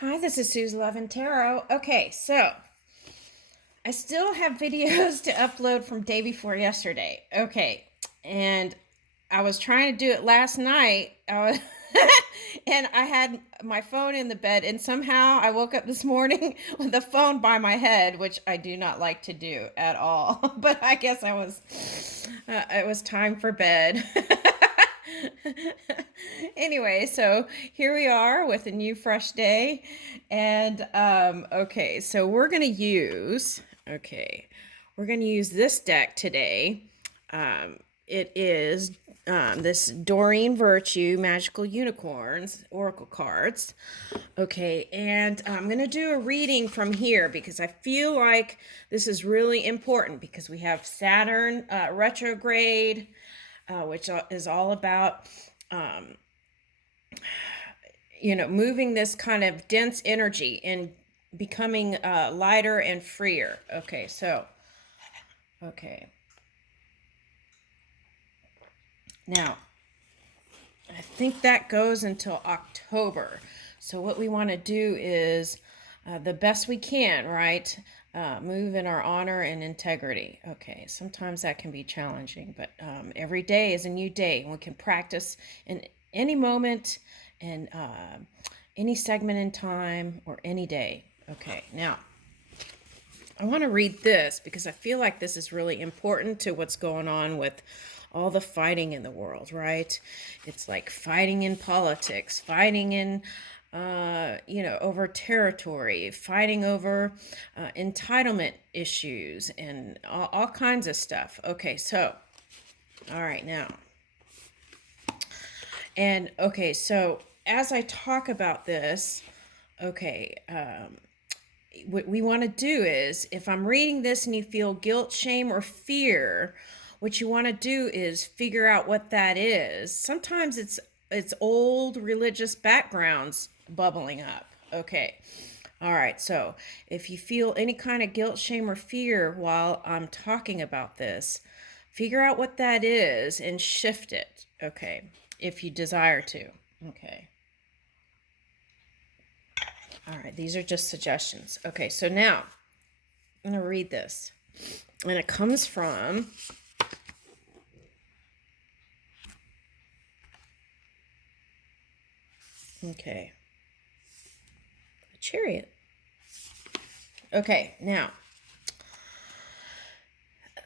Hi, this is Sue's Love and Tarot. Okay, so I still have videos to upload from day before yesterday. Okay, and I was trying to do it last night. And I had my phone in the bed, and somehow I woke up this morning with the phone by my head, which I do not like to do at all. But I guess it was time for bed. Anyway, so here we are with a new fresh day. And okay, so we're gonna use this deck today. It is this Doreen Virtue Magical Unicorns Oracle cards. Okay, and I'm going to do a reading from here because I feel like this is really important because we have Saturn retrograde, which is all about, moving this kind of dense energy and becoming lighter and freer. Okay. Now, I think that goes until October. So what we want to do is the best we can, right? Move in our honor and integrity. Okay, sometimes that can be challenging, but every day is a new day. We can practice in any moment and any segment in time or any day. Okay, now I want to read this because I feel like this is really important to what's going on with all the fighting in the world, right? It's like fighting in politics, fighting in, over territory, fighting over entitlement issues, and all kinds of stuff. Okay, so, all right, now. And okay, so as I talk about this, okay, what we want to do is, if I'm reading this and you feel guilt, shame, or fear, what you want to do is figure out what that is. Sometimes it's old religious backgrounds bubbling up. Okay. All right. So if you feel any kind of guilt, shame, or fear while I'm talking about this, figure out what that is and shift it. Okay. If you desire to. Okay. All right, these are just suggestions. Okay, so now I'm going to read this. And it comes from a Chariot. Okay, now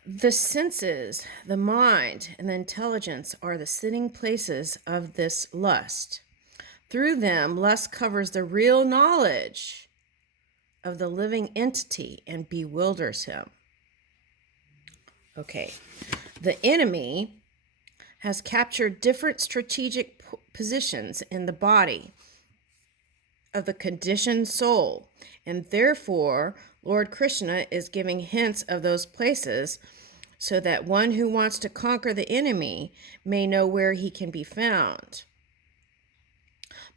the senses, the mind, and the intelligence are the sitting places of this lust. Through them, lust covers the real knowledge of the living entity and bewilders him. Okay, the enemy has captured different strategic positions in the body of the conditioned soul, and therefore Lord Krishna is giving hints of those places so that one who wants to conquer the enemy may know where he can be found.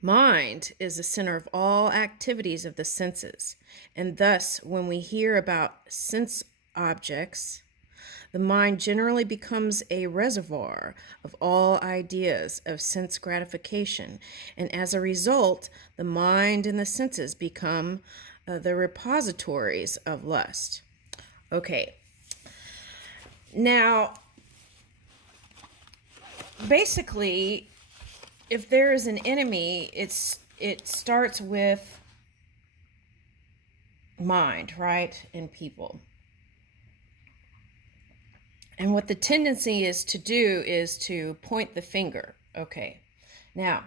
Mind is the center of all activities of the senses, and thus when we hear about sense objects, the mind generally becomes a reservoir of all ideas of sense gratification, and as a result, the mind and the senses become the repositories of lust. Okay. Now, basically, if there is an enemy, it starts with mind, right, in people. And what the tendency is to do is to point the finger. Okay, now,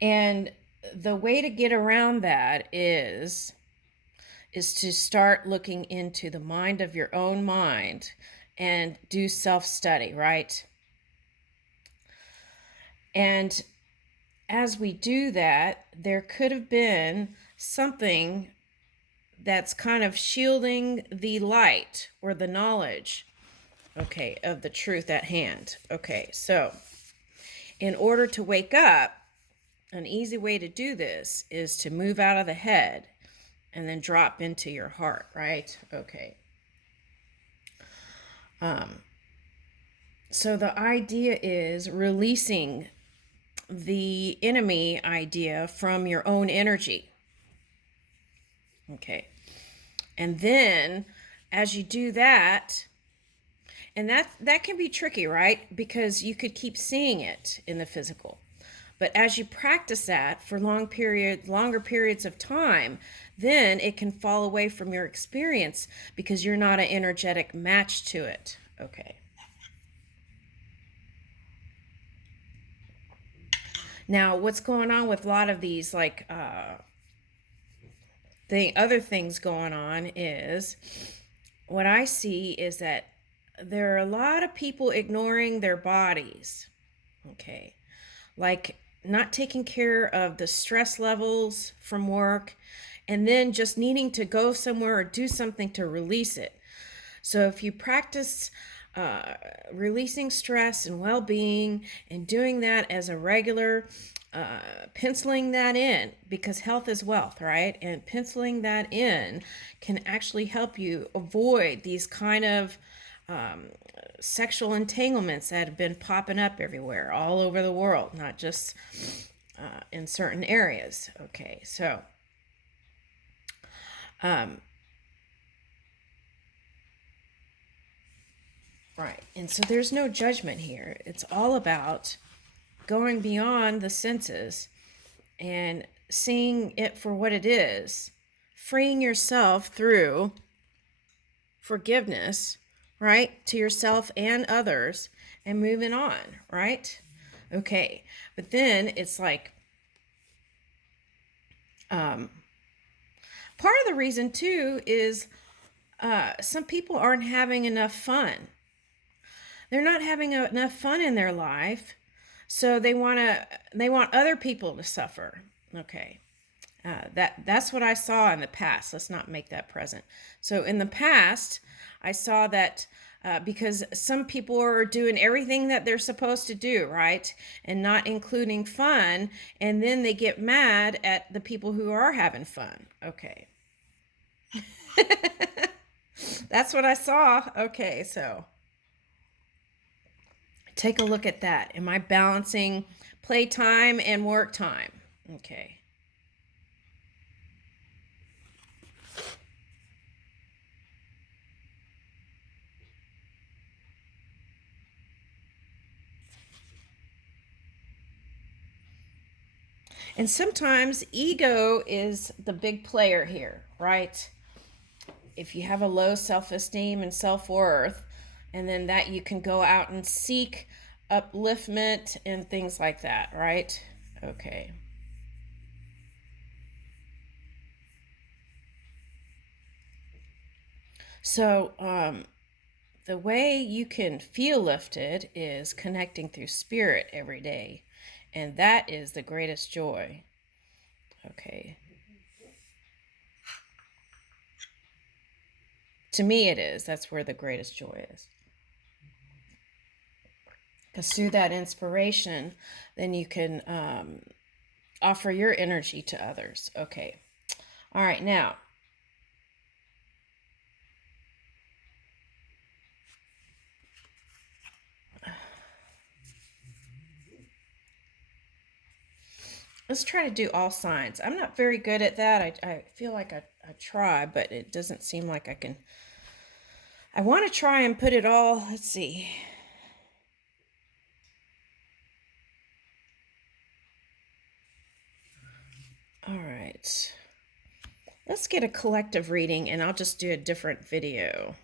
and the way to get around that is to start looking into the mind of your own mind and do self-study, right? And as we do that, there could have been something that's kind of shielding the light or the knowledge, okay, of the truth at hand. Okay, so in order to wake up, an easy way to do this is to move out of the head and then drop into your heart, right? Okay. So the idea is releasing the enemy idea from your own energy. Okay. And then as you do that, and that can be tricky, right? Because you could keep seeing it in the physical. But as you practice that for longer periods of time, then it can fall away from your experience because you're not an energetic match to it. Okay. Now, what's going on with a lot of these, like, the other things going on is what I see is that there are a lot of people ignoring their bodies. Okay. Like not taking care of the stress levels from work and then just needing to go somewhere or do something to release it. So if you practice releasing stress and well-being and doing that as a regular, penciling that in, because health is wealth, right? And penciling that in can actually help you avoid these kind of sexual entanglements that have been popping up everywhere, all over the world, not just in certain areas. Okay, so right, and so there's no judgment here. It's all about going beyond the senses and seeing it for what it is, freeing yourself through forgiveness, right, to yourself and others, and moving on, right? Okay, but then it's like, part of the reason too is some people aren't having enough fun. They're not having enough fun in their life, so they want other people to suffer. Okay. That's what I saw in the past. Let's not make that present. So in the past, I saw that because some people are doing everything that they're supposed to do, right? And not including fun. And then they get mad at the people who are having fun. Okay. That's what I saw. Okay, so take a look at that. Am I balancing playtime and work time? Okay. And sometimes ego is the big player here, right? If you have a low self-esteem and self-worth, and then that you can go out and seek upliftment and things like that, right? Okay. So the way you can feel lifted is connecting through spirit every day. And that is the greatest joy. Okay. To me, it is. That's where the greatest joy is. Because through that inspiration, then you can offer your energy to others. Okay. All right. Now, let's try to do all signs. I'm not very good at that. I feel like I try, but it doesn't seem like I can. I want to try and put it all. Let's see. All right. Let's get a collective reading and I'll just do a different video.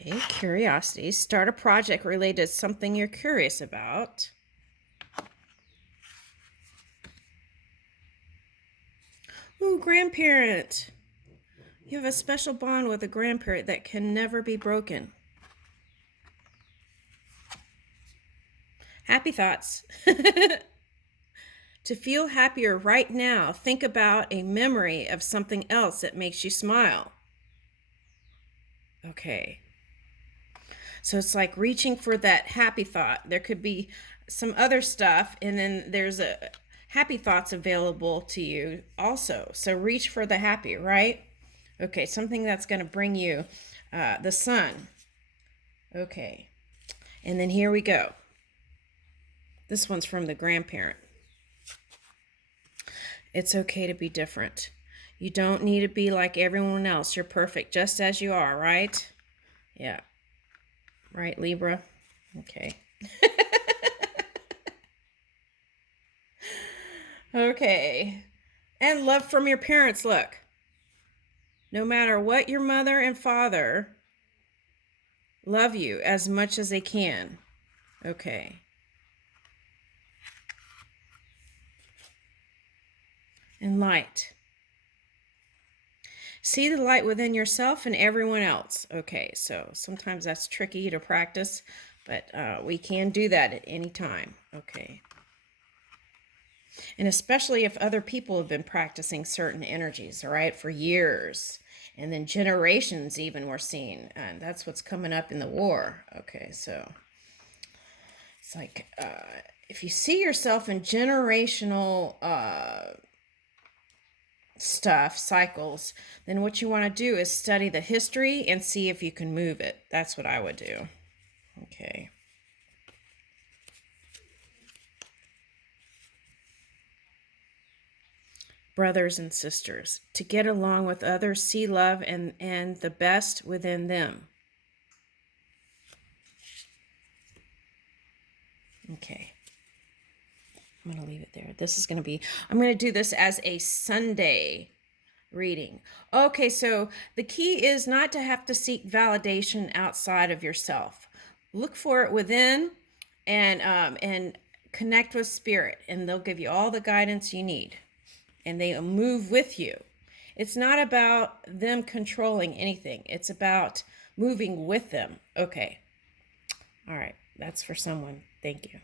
Okay, curiosity. Start a project related to something you're curious about. Ooh, grandparent. You have a special bond with a grandparent that can never be broken. Happy thoughts. To feel happier right now, think about a memory of something else that makes you smile. Okay. So it's like reaching for that happy thought. There could be some other stuff, and then there's a happy thoughts available to you also. So reach for the happy, right? Okay, something that's going to bring you the sun. Okay, and then here we go. This one's from the grandparent. It's okay to be different. You don't need to be like everyone else. You're perfect just as you are, right? Yeah. Right, Libra? Okay. Okay. And love from your parents. Look, no matter what, your mother and father love you as much as they can. Okay. And light. See the light within yourself and everyone else. Okay, so sometimes that's tricky to practice, but we can do that at any time. Okay. And especially if other people have been practicing certain energies, all right, for years. And then generations even we're seeing. And that's what's coming up in the war. Okay, so it's like if you see yourself in generational stuff, cycles, then what you want to do is study the history and see if you can move it. That's what I would do. Okay. Brothers and sisters, to get along with others, see love and the best within them. Okay. I'm going to leave it there. I'm going to do this as a Sunday reading. Okay, so the key is not to have to seek validation outside of yourself. Look for it within and connect with spirit, and they'll give you all the guidance you need, and they move with you. It's not about them controlling anything. It's about moving with them. Okay. All right. That's for someone. Thank you.